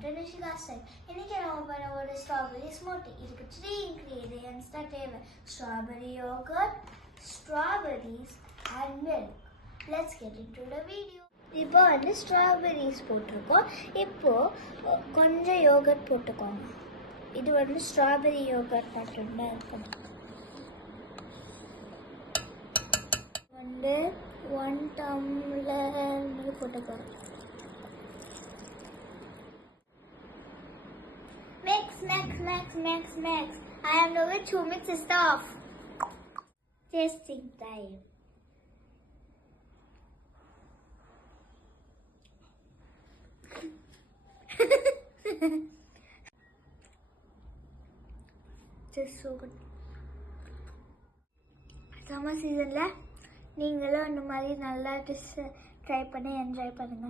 welcome to Nishika Style. இன்னைக்கு நம்ம பண்ண ஒரு strawberry smoothie. இதுக்கு 3 ingredients தான் தேவை. Strawberry yogurt, strawberries and milk. Let's get into the video. இப்போ வந்து strawberries போட்டுருக்கோம். இப்போ கொஞ்சம் yogurt போட்டுக்கோங்க. இது வந்து strawberry yogurt மட்டும்தான் இருக்கணும். வந்து 1 tumbler போட்டுக்கோங்க. Mix. I am knowing to mix the stuff. Tasting time. Just so good. Summer season la, நீங்களும் இந்த மாதிரி நல்லா டிஷ் ட்ரை பண்ணி என்ஜாய் பண்ணுங்க.